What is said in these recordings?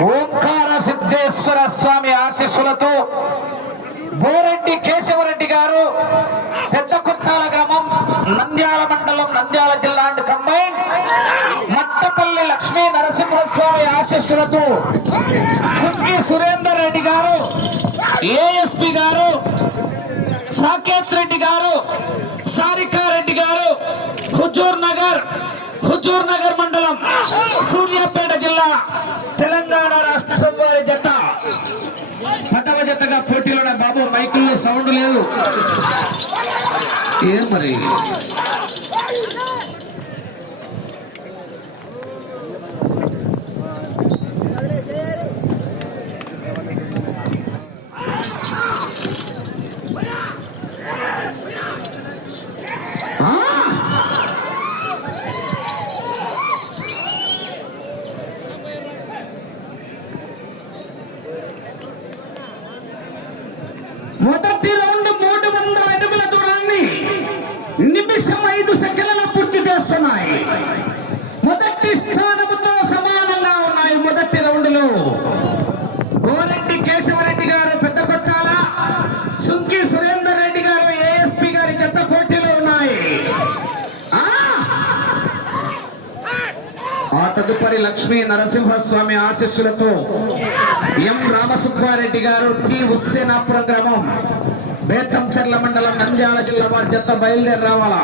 ఓంకార సిద్ధేశ్వర స్వామి ఆశీస్సులతో బోరెడ్డి కేశవరెడ్డి గారు పెద్ద కొత్తాల గ్రామం నంద్యాల మండలం నంద్యాల జిల్లా అండ్ కంబైన్ మట్టపల్లి లక్ష్మీ నరసింహస్వామి ఆశీస్సులతో సుంకి సురేందర్ రెడ్డి గారు ఏఎస్పి గారు సాకేత్ రెడ్డి గారు సారికారెడ్డి గారు హుజూర్ నగర్ మండలం సూర్యాపేట జిల్లా తెలంగాణ రాష్ట్ర సభ్యుల జత 10వ జతగా పోటీలో బాబు మైకుల్లో సౌండ్ లేదు ఏం మరి మొదటి రౌండ్ 300 అడుగుల దూరాన్ని నిమిషం 5 సెకండ్ల పూర్తి చేస్తున్నాయి. మొదటి స్థానముతో సమానంగా ఉన్నాయి. మొదటి రౌండ్ లో గోరెడ్డి కేశవరెడ్డి గారు పెద్ద కొట్టాల, సుంకి సురేందర్ రెడ్డి గారు ఏఎస్పి గారి జత పోటీలో ఉన్నాయి. ఆ తదుపరి లక్ష్మీ నరసింహస్వామి ఆశీస్సులతో ఎం రామసుబ్బారెడ్డి గారు టి హుస్సేనాపురం గ్రామం బేతంచెర్ల మండలం నంద్యాల జిల్లా వారి జత బయలుదేరి రావాలా.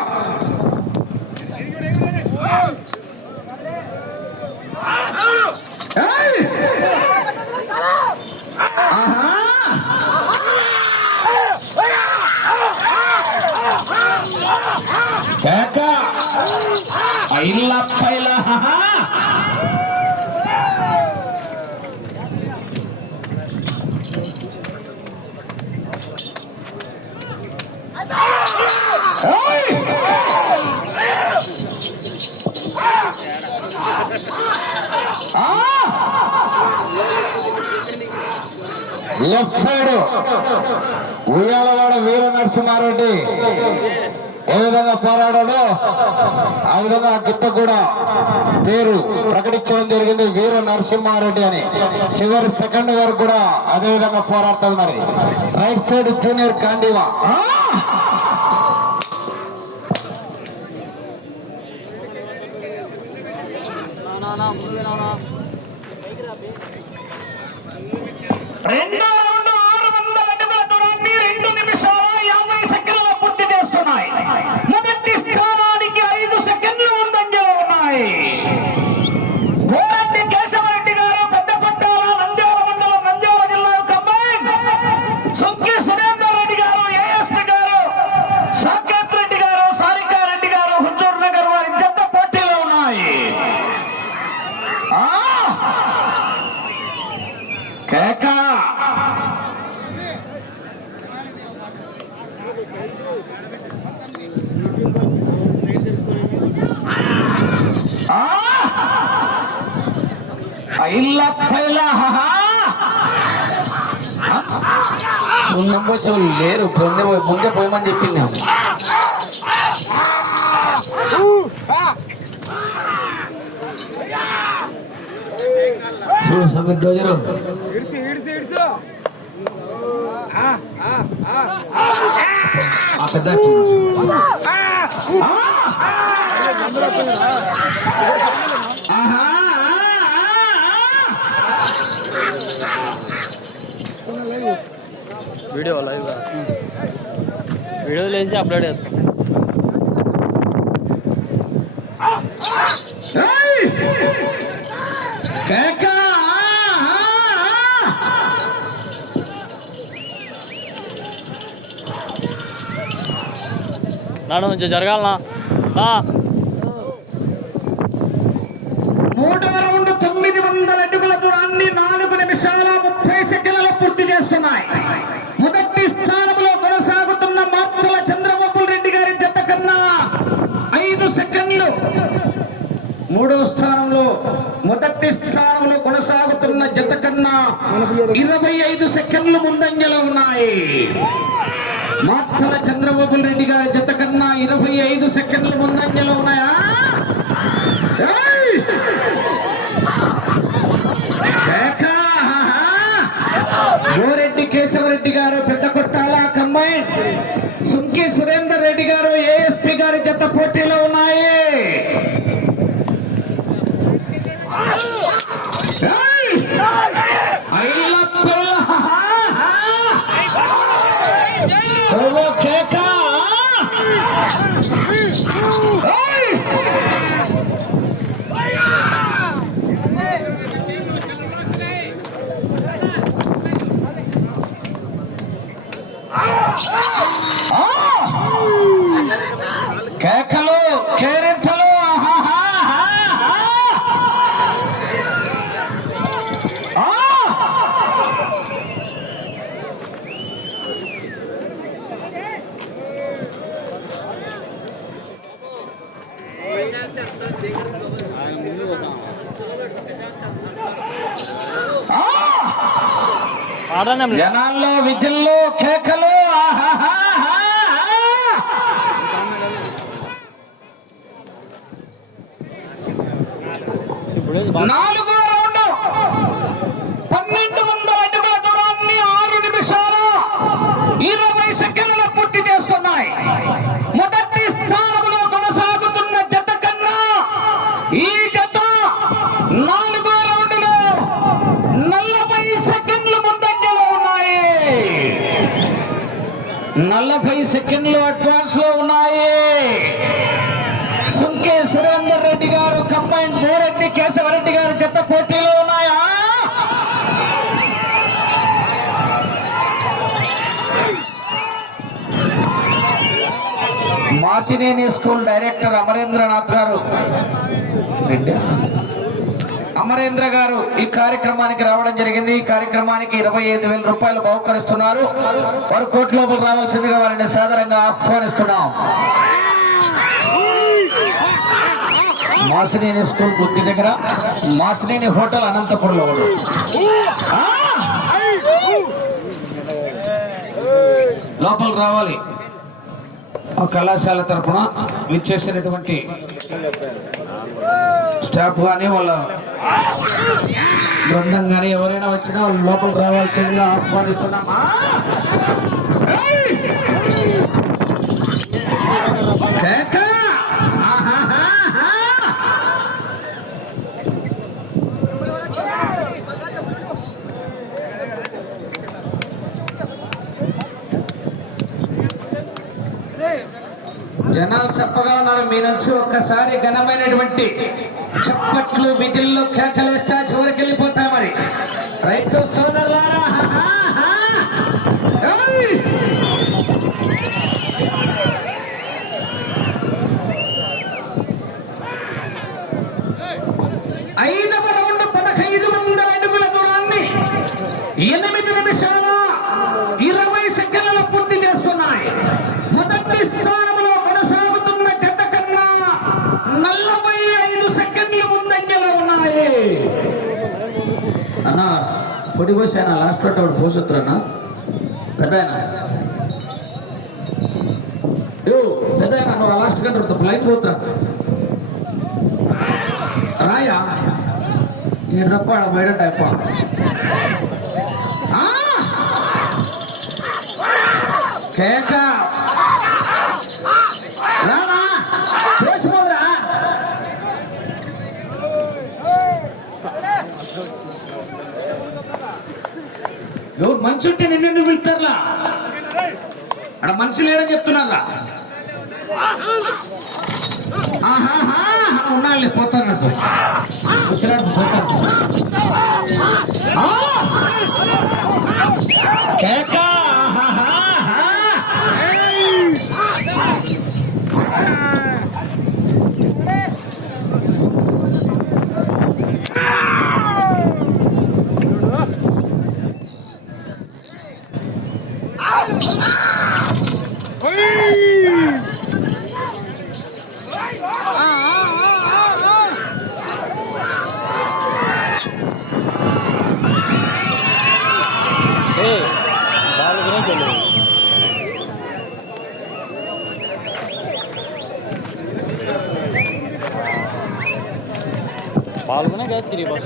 లెఫ్ట్ సైడ్ ఉయ్యాలవాడ వీర నరసింహారెడ్డి ఏ విధంగా పోరాడాడో ఆ విధంగా గిత్త కూడా పేరు ప్రకటించడం జరిగింది వీర నరసింహారెడ్డి అని. చివరి సెకండ్ వరకు కూడా అదే విధంగా పోరాడుతుంది. మరి రైట్ సైడ్ జూనియర్ కాండివా రెండో రౌండ్ 600 అడుగుల దూరాన్ని 2 నిమిషాల 50 సెకండ్ల పూర్తి చేస్తున్నాయి. మొదటి స్థానానికి 5 సెకండ్లు ముందంజలో ఉన్నాయి. బోరెడ్డి కేశవరెడ్డి గారు పెద్ద కొట్టాల నంద్యాల మండలం నంద్యాల జిల్లా కంబైన్, సుంకి సురేందర్ రెడ్డి గారు ఏఎస్పి గారు సాకేత్ రెడ్డి గారు సారికారెడ్డి గారు హుజూర్ నగర్ వారి జత పోటీలో ఉన్నాయి. కేకా లేరు ముందే పోయమని చెప్పింది. చూడు సంగతి డోజరు పెద్ద వీడియో లైవ్ వీడియో లేచి అప్లోడ్ చేస్తాం. నాన్న కొంచెం జరగాలనా. మూడో రౌండ్ 900 అడుగుల దూరాన్ని 4 నిమిషాల 30 సెకండ్లలో పూర్తి చేస్తున్నాయి. మొదటి స్థానంలో కొనసాగుతున్న మార్చల చంద్రబాబు రెడ్డి గారి జత కన్నా 5 సెకండ్లు. మొదటి స్థానంలో కొనసాగుతున్న జత కన్నా 25 సెకండ్లు ముందంజలో ఉన్నాయి. మార్చల చంద్రబాబు రెడ్డి గారి జత కన్నా 25 సెకండ్లు ముందంజలో ఉన్నాయా? కేక కేశవరెడ్డి గారు పెద్ద కొట్టాల కంబైన్, సుంకి సురేందర్ రెడ్డి గారు ఏఎస్పీ గారి జత పోటీలో ఉన్నాయి. కేకలు కేరింతలు జనాల్లో విజిల్లో కేకలు నాలుగో రౌండ్ 1200 అడుగుల దూరాన్ని 6 నిమిషాలు 20 సెకండ్ల పూర్తి చేస్తున్నాయి. మొదటి స్థానంలో కొనసాగుతున్న జత కన్నా ఈ జత 4వ రౌండ్లో 40 సెకండ్లు ముందంజలో ఉన్నాయి. 40 సెకండ్లు అడ్వాన్స్ లో ఉన్నాయి. సుంకే సురేందర్ రెడ్డి గారు కంబైన్, బోరెడ్డి కేశవరెడ్డి గారు జత పోటీలో ఉన్నాయా? మాసినేని స్కూల్ డైరెక్టర్ అమరేంద్రనాథ్ గారు, అమరేంద్ర గారు ఈ కార్యక్రమానికి రావడం జరిగింది. ఈ కార్యక్రమానికి 25,000 రూపాయలు బహుకరిస్తున్నారు. వారు కోర్టు లోపలికి రావాల్సిందిగా వారిని సాదరంగా ఆహ్వానిస్తున్నాం. మాసినేని స్కూల్ గుర్తి దగ్గర మాసినేని హోటల్ అనంతపురంలో లోపలికి రావాలి. ఆ కళాశాల తరఫున విచ్చేసినటువంటి స్టాఫ్ కానీ వాళ్ళ బృందం కానీ ఎవరైనా వచ్చినా వాళ్ళు లోపలికి రావాల్సిందిగా ఆహ్వానిస్తున్నామా. జనాలు చప్పగా ఉన్నారు. మీ నుంచి ఒక్కసారి ఘనమైనటువంటి చప్పట్లు విధుల్లో కేకలేస్తా చివరికి వెళ్ళిపోతాయి. మరి రైతు సోదరులారా, ఐదవ రౌండ్ 1500 అడుగుల దూరాన్ని 8 నిమిషాల 20 సెకండ్లలో పూర్తి చేసుకున్నాయి. మొదటి స్థానంలో కొనసాగుతున్న జత కన్నా 45 సెకండ్ల ముందంజలో ఉన్నాయి. అన్న పొడి పోసాయన లాస్ట్ రోడ్ పోసొత్తురన్నా పెద్ద పెద్ద నువ్వు లాస్ట్ కంటే ఫ్లైట్ పోతా రాయా నేను తప్ప బయట టైప్ కేక రానా పోసిపోదురా. ఎవరు మంచి ఉంటే నిన్నెందుకు పిలుస్తారులా? అక్కడ మనిషి లేరని చెప్తున్నారా? ఉన్నాళ్ళే పోతానట్టు వచ్చినట్టు పోతాను. కేక पालगुना क्या तेरी बस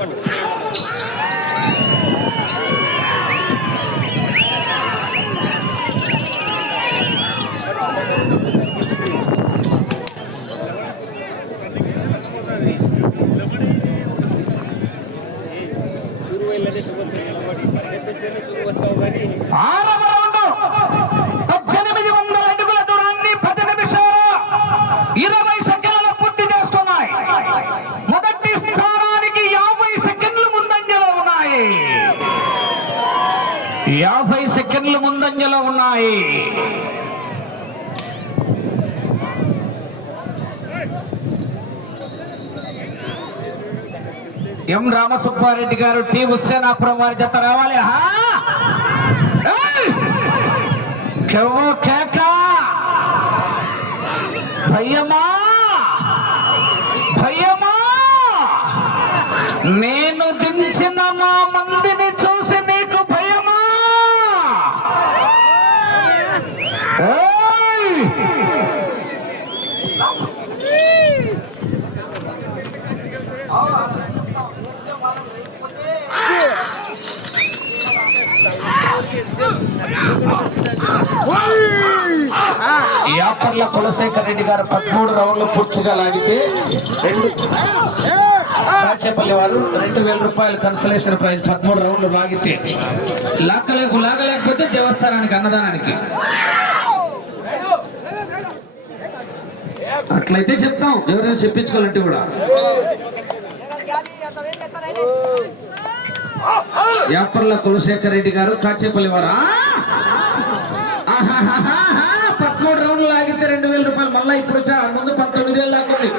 ఉన్నాయి. ఎం రామసుబ్బారెడ్డి గారు, టి హుస్సేనాపురం వారి జత రావాలి. భయ్యమా భయ్యమా, నేను దించిన మా మందిని చూసి నీకు భయమా? యాపర్ల కులశేఖర్ రెడ్డి గారు 13 రౌండ్లు పూర్తిగా లాగితే రాచేపల్లి వారు 2000 రూపాయలు కన్సలేషన్ ప్రైజ్. 13 రౌండ్లు లాగితే లాగలేకపోతే దేవస్థానానికి అన్నదానానికి. అట్లయితే చెప్తాం, ఎవరైనా చెప్పించుకోవాలంటే కూడా. యాపర్ల కులశేఖర్ రెడ్డి గారు కాచేపల్లి వారా 13 రౌండ్లు లాగితే 2000 రూపాయలు. మళ్ళీ ఇప్పుడు వచ్చా, ముందు 19,000 లాక్కుంది.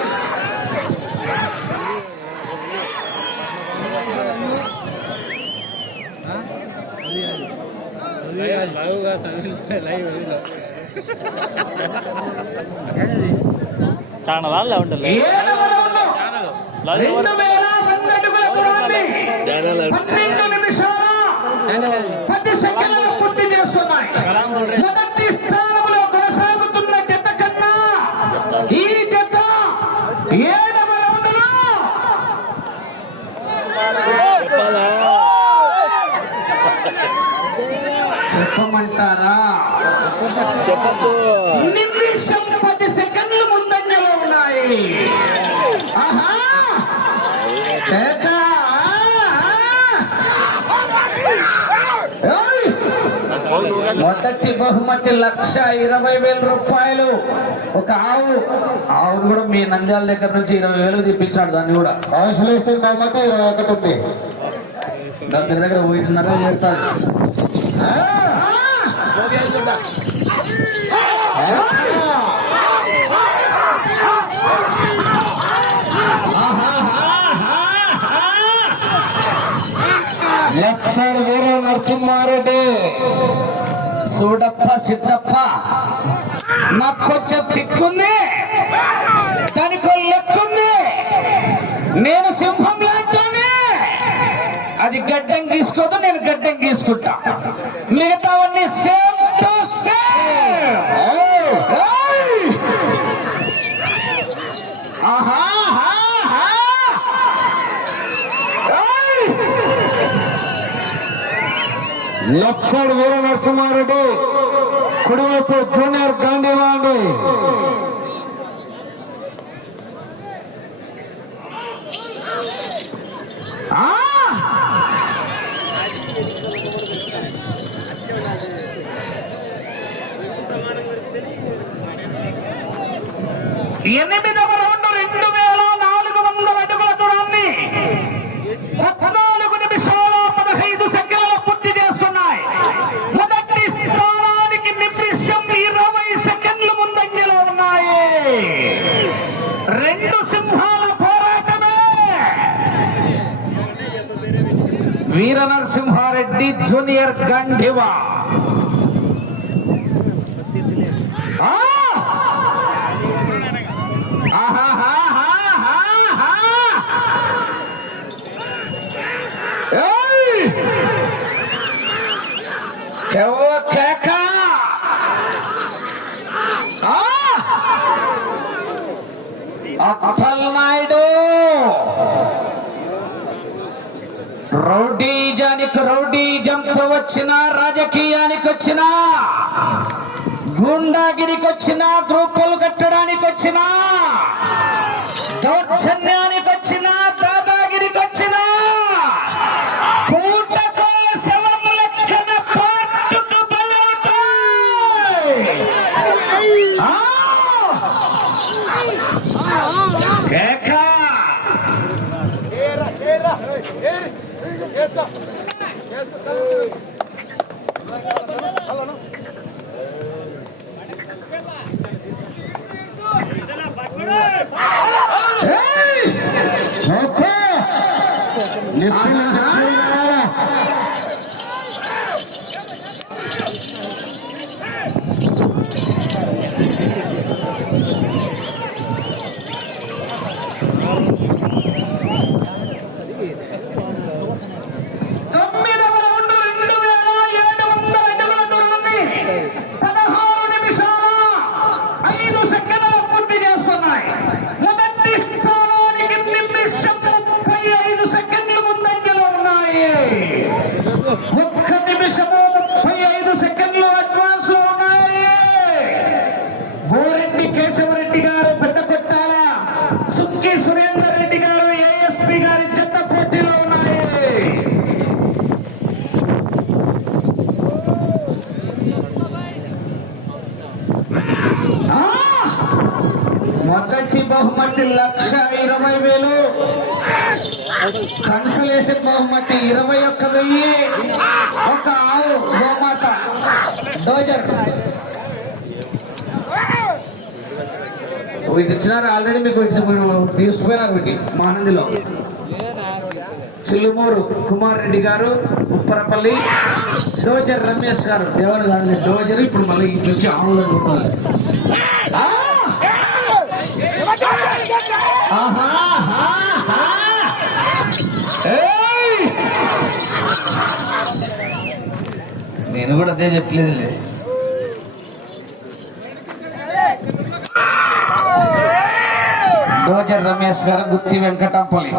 చాలా వాళ్ళ ఉంటుంది. 12 నిమిషాల 10 సెకండ్లు పూర్తి చేస్తున్నాయి. మొదటి స్థానంలో కొనసాగుతున్న జత కన్నా ఈ జత 7వ రౌండ్లో చెప్పమంటారా? నిమిషం 10 సెకండ్లు ముందంజలో ఉన్నాయి. ఆహా, మొదటి బహుమతి 1,20,000 రూపాయలు. ఒక ఆవును కూడా మీ నంద్యాల దగ్గర నుంచి 20,000 తెప్పించాడు. దాన్ని కూడా కన్సలేషన్ బహుమతి 21 ఉంది. దగ్గర దగ్గర 1.5 చేస్తారు. లక్షణ వీర నరసింహారెడ్డి, చూడప్ప సిద్ధప్ప, నాకు కొంచెం చిక్కుంది, దానికి లెక్కుంది. నేను సింహం లాంటానే, అది గడ్డం గీసుకోదు, నేను గడ్డం గీసుకుంటా. మిగతావన్నీ సేమ్ టు సేమ్. ఆహా, లెఫ్ట్ సైడ్ వీర నరసింహారెడ్డి, కుడివైపు జూనియర్ గాంధీవా అండి. ఎనిమిదవ రౌండ్ 2,400 అడుగుల దూరాన్ని 14 నిమిషాల 15 సెకండ్లు పూర్తి చేసుకున్నాయి. మొదటి స్థానానికి నిమిషం 20 సెకండ్లు ముందంజలో ఉన్నాయి. 2 సింహాల పోరాటమే. వీర నరసింహారెడ్డి, జూనియర్ గండివా. అప్పలనాయుడు రౌడీజంతో వచ్చిన, రాజకీయానికి వచ్చిన, గుండాగిరికి వచ్చిన, గ్రూపులు కట్టడానికి వచ్చిన, దౌర్జన్యానికి వచ్చిన, దాదాగిరికి వచ్చిన, పూటకో శవం లెక్కన పాటుకు బలవుతాయి. 5 సెకండ్లు పూర్తి చేసుకున్నాయి. మొదటి స్థానానికి నిమిషం 35 సెకండ్లు ముందంజలో ఉన్నాయి. 1 నిమిషము 35 సెకండ్లు అడ్వాన్స్ లో ఉన్నాయి. బోరెడ్డి కేశవరెడ్డి గారు పెద్ద కొట్టాల, సుక్కి సురేందర్ రెడ్డి గారు ఏఎస్పీ గారి జత పోటీలో ఉన్నాయి. మొదటి బహుమతి 1,20,000, కన్సలేషన్ బహుమతి 21,000. ఒక ఆవు గోమాత డోజర్ వీటి ఇచ్చినారు ఆల్రెడీ. మీకు తీసుకుపోయినారు వీటి మహానందిలో. చిల్లుమూరు కుమార్ రెడ్డి గారు, ఉప్పరపల్లి. డోజర్ రమేష్ గారు, దేవరు కాదు డోజర్. ఇప్పుడు మళ్ళీ ఇంటి నుంచి ఆవులో పోతారు. నేను కూడా అదే చెప్పలేదు. డోజర్ రమేష్ గారు, గుత్తి వెంకటంపల్లి.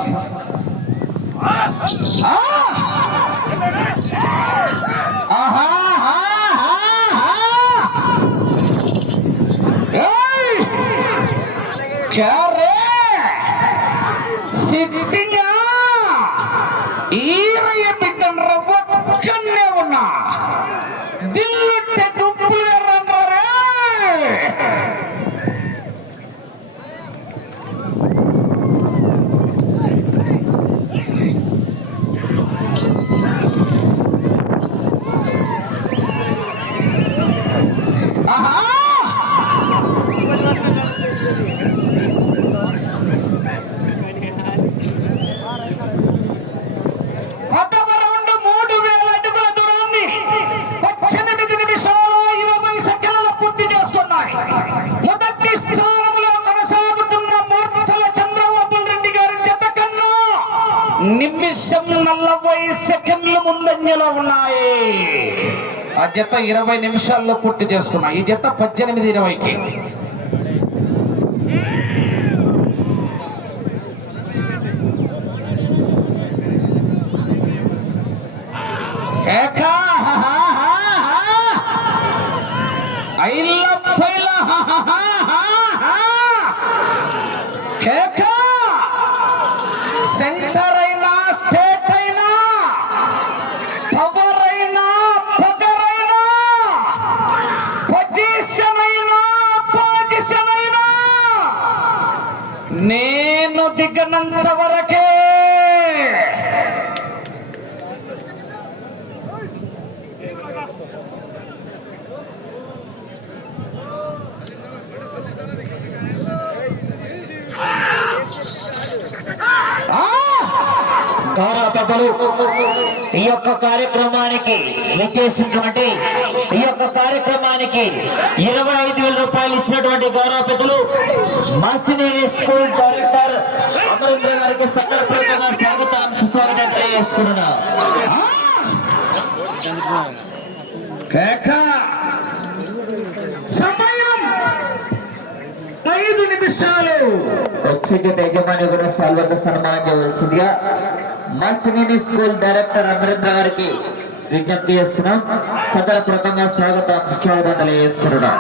ఈరయ్య బిడ్డను ఒక్కనే ఉన్నా దిల్లుంటే దుప్పులు ఎర్రన్నారే. నిమిషం 40 సెకండ్లు ముందంజలో ఉన్నాయి. ఆ జత 20 నిమిషాల్లో పూర్తి చేసుకున్నాయి. ఈ జత 18:20కి. సెంటర్ అయినా స్టేట్ అయినా పవర్ అయినా పగరైనా పొజిషన్ అయినా పొజిషన్ అయినా నేను దిగనంత వరకే. గౌరవ పెద్దలు, ఈ యొక్క కార్యక్రమానికి విచ్చేసినటువంటి ఈ యొక్క కార్యక్రమానికి 25,000 రూపాయలు ఇచ్చినటువంటి గౌరవ పెద్దలు మసినేని స్కూల్ డైరెక్టర్ అమరేంద్ర గారికి సందర్భంగా స్వాగతం సుస్వాగతం తెలియజేసుకున్నా. సమయం 5 నిమిషాలు. వచ్చే యజమాని కూడా సాల్వతో సన్మానం చేయవలసిందిగా మసినేని స్కూల్ డైరెక్టర్ అమరేంద్ర గారికి విజ్ఞప్తి చేస్తున్నాం. సందర్భంగా స్వాగతం సుస్వాగతం తెలియజేసుకుంటున్నాం.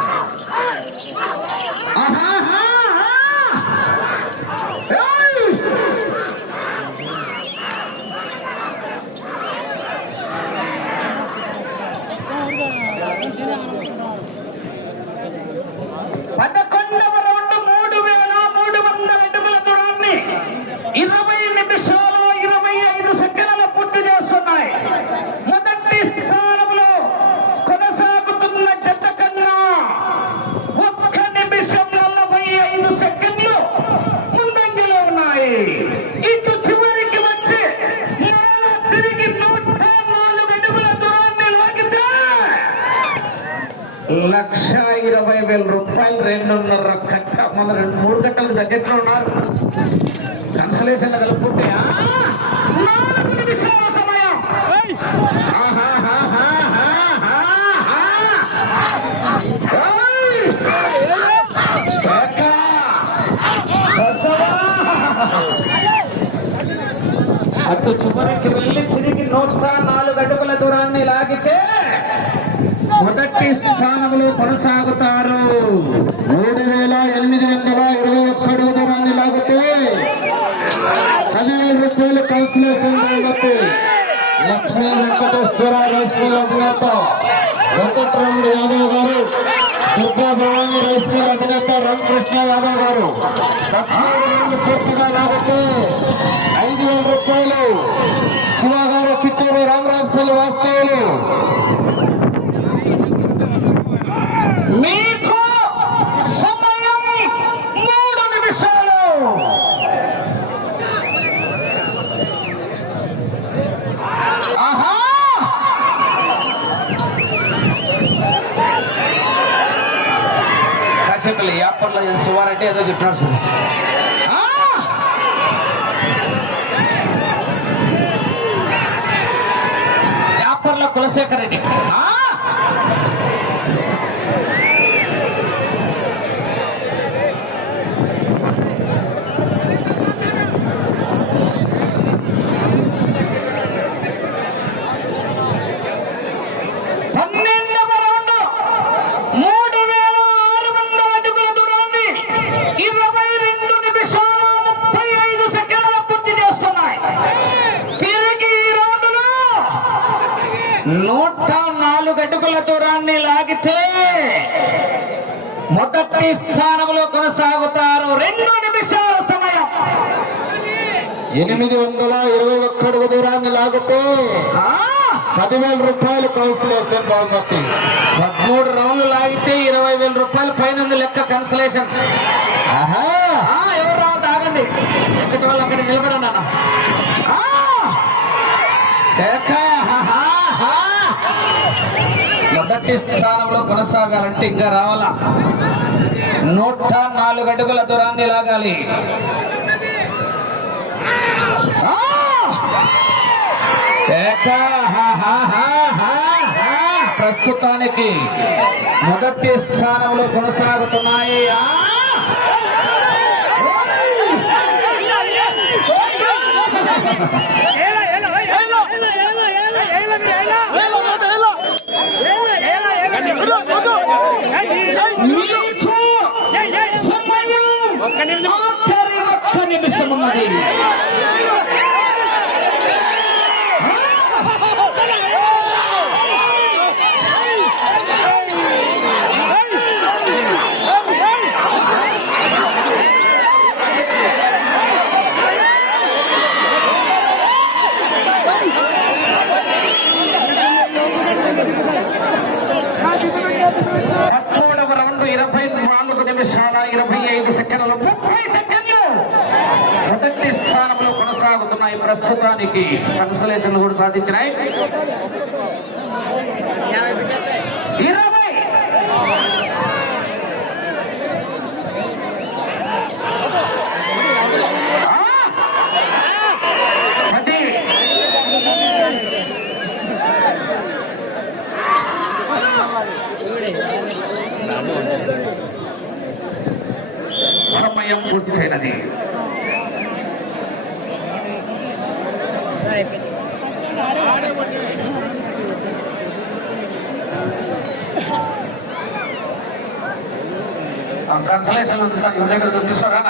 ఇటు చివరికి వచ్చి తిరిగి 104 అడుగుల దూరాన్ని లాగితే 1,20,000 రూపాయలు. 2.5 కట్ట, మన 3 గంటలకు దగ్గరలో ఉన్నారు. కన్సలేషన్ కలుపుకుంటే 4 నిమిషాల సమయం. అటు చివరికి వెళ్ళి తిరిగి 104 అడుగుల దూరాన్ని లాగితే మొదటి స్థానంలో కొనసాగుతారు. 3821 అడుగు దూరాన్ని లాగితే 10,000 రూపాయలు కన్సలేషన్ బహుమతి. లక్ష్మీ వెంకటేశ్వర రైస్ మిల్ అధినేత వెంకటరమణ యాదవ్ గారు, దుర్గా భవాని రైస్ మిల్ అధినేత రామకృష్ణ యాదవ్ గారు 17 రౌండ్లు పూర్తిగా లాగితే 5,000 రూపాయలు. శివ గారు చిత్తూరు రామరాజపల్లి వాస్తవులు. మీకు సమయం 3 నిమిషాలు. ఆహా! కాసేపు యాపర్లో శివారంటే ఏదో చెప్తున్నాడు చూడు. యాపర్ల కులశేఖర్ రెడ్డి. అడుగుల దూరాన్ని లాగితే మొదటి స్థానంలో కొనసాగుతారు. 2 నిమిషాల సమయం. 821 అడుగు దూరాన్ని లాగితే 10,000 రూపాయలు కన్సలేషన్ బహుమతి. 13 రౌండ్లు లాగితే 20,000 రూపాయలు పైన లెక్క కన్సలేషన్. ఎవరు రావద్దు, ఆగండి. ఎక్కడి వాళ్ళు అక్కడ నిలబడండి అన్న. మొదటి స్థానంలో కొనసాగాలంటే ఇంకా రావాలా. 104 అడుగుల దూరాన్ని లాగాలి. ప్రస్తుతానికి మొదటి స్థానంలో కొనసాగుతున్నాయి. మీకు సమయం ఆఖరి 1 నిమిషం ఉన్నది. రౌండ్ 24 నిమిషాల 25 సెకండ్లు 30 సెకండ్లు మొదటి స్థానంలో కొనసాగుతున్నాయి. ప్రస్తుతానికి కన్సలేషన్ కూడా సాధించినాయి. 20 సమయం పూర్తయినది. కన్సలేషన్ దగ్గర తీసుకురా.